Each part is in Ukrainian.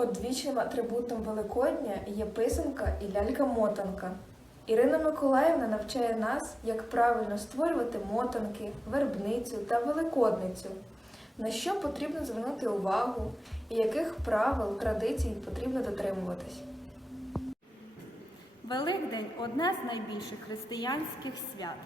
Одвічним атрибутом Великодня є писанка і лялька-мотанка. Ірина Миколаївна навчає нас, як правильно створювати мотанки, вербницю та великодницю, на що потрібно звернути увагу і яких правил, традицій потрібно дотримуватись. Великдень одне з найбільших християнських свят.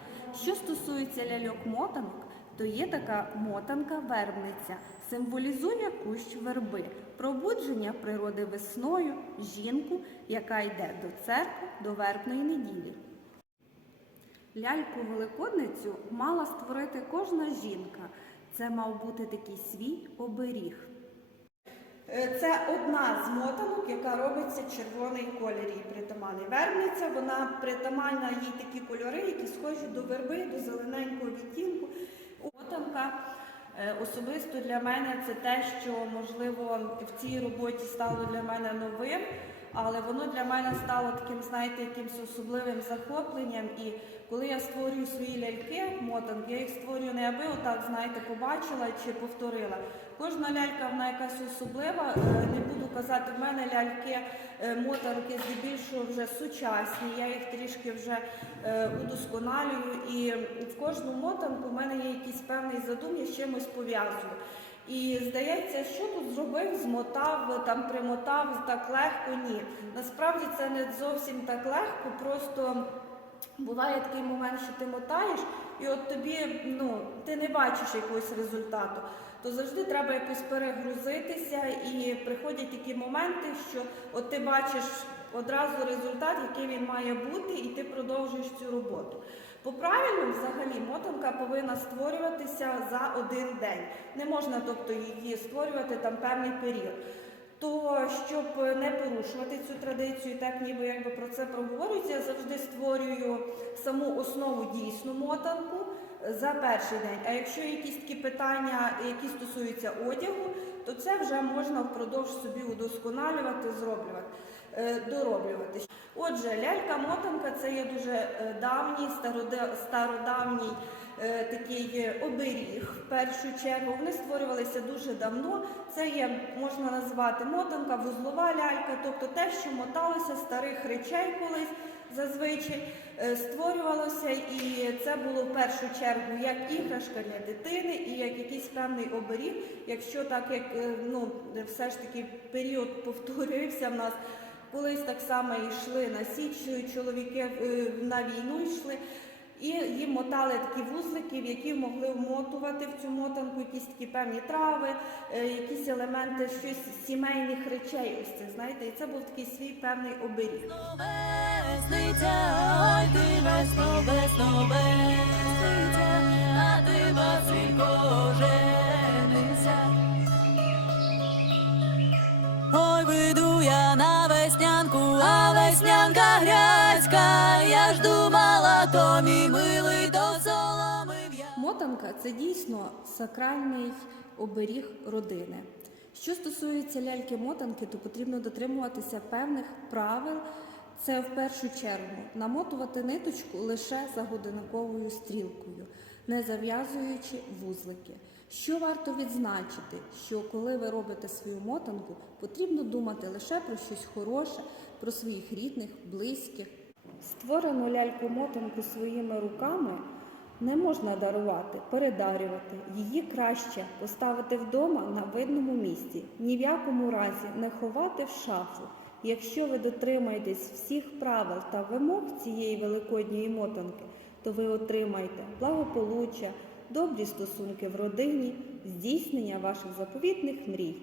Що стосується ляльок-мотанок, то є така мотанка-вербниця, символізує кущ верби, пробудження природи весною, жінку, яка йде до церкви до вербної неділі. Ляльку великодницю мала створити кожна жінка. Це мав бути такий свій оберіг. Е, Це одна з мотанок, яка робиться червоний колір їй притаманний. Вербниця, вона притаманна їй такі кольори, які схожі до верби, до зелененького відтінку. Мотанка е, особисто для мене це те, що можливо в цій роботі стало для мене новим, але воно для мене стало таким, знаєте, якимось особливим захопленням. І коли я створюю свої ляльки, мотанки, я їх створюю не аби отак, знаєте, побачила чи повторила. Кожна лялька вона якась особлива. Е, Не буду казати, в мене ляльки, е, мотанки здебільшого вже сучасні. Я їх трішки вже е, удосконалюю. І в кожну мотанку в мене є якийсь певний задум, я з чимось пов'язую. І здається, що тут зробив, змотав, там примотав так легко. Ні. Насправді це не зовсім так легко, просто. Буває такий момент, що ти мотаєш, і от тобі ну, ти не бачиш якогось результату. То завжди треба якось перегрузитися, і приходять такі моменти, що от ти бачиш одразу результат, який він має бути, і ти продовжуєш цю роботу. По правилу, взагалі, мотанка повинна створюватися за один день. Не можна, тобто, її створювати там певний період. То щоб не порушувати цю традицію, так ніби якби про це проговорюється, я завжди створюю саму основу дійсну мотанку за перший день. А якщо якісь такі питання, які стосуються одягу, то це вже можна впродовж собі удосконалювати, зроблювати, е, дороблювати. Отже, лялька-мотанка це є дуже е, давній, стародавній е, такий оберіг в першу чергу. Вони створювалися дуже давно. Це є, можна назвати мотанка, вузлова лялька, тобто те, що моталося старих речей колись зазвичай створювалося, і це було в першу чергу як іграшка для дитини і як якийсь певний оберіг. Якщо так як ну, все ж таки період повторюється в нас. Колись так само йшли на січ чоловіки е, на війну йшли. І їм мотали такі вузлики, в які могли вмотувати в цю мотанку якісь такі певні трави, е, якісь елементи щось сімейних речей. Ось цих, знаєте, і це був такий свій певний оберіг. Весниця, ой ти весно, весно, весниця, а ти веснянку, а веснянка грязька, я ж думала, то мій милий, то соломив я. Мотанка це дійсно сакральний оберіг родини. Що стосується ляльки-мотанки, то потрібно дотримуватися певних правил. Це в першу чергу намотувати ниточку лише за годинниковою стрілкою, не зав'язуючи вузлики. Що варто відзначити, що коли ви робите свою мотанку, потрібно думати лише про щось хороше, про своїх рідних, близьких. Створену ляльку-мотанку своїми руками не можна дарувати, передарювати. Її краще поставити вдома на видному місці, ні в якому разі не ховати в шафу. Якщо ви дотримаєтесь всіх правил та вимог цієї великодньої мотанки, то ви отримаєте благополуччя, добрі стосунки в родині, здійснення ваших заповітних мрій.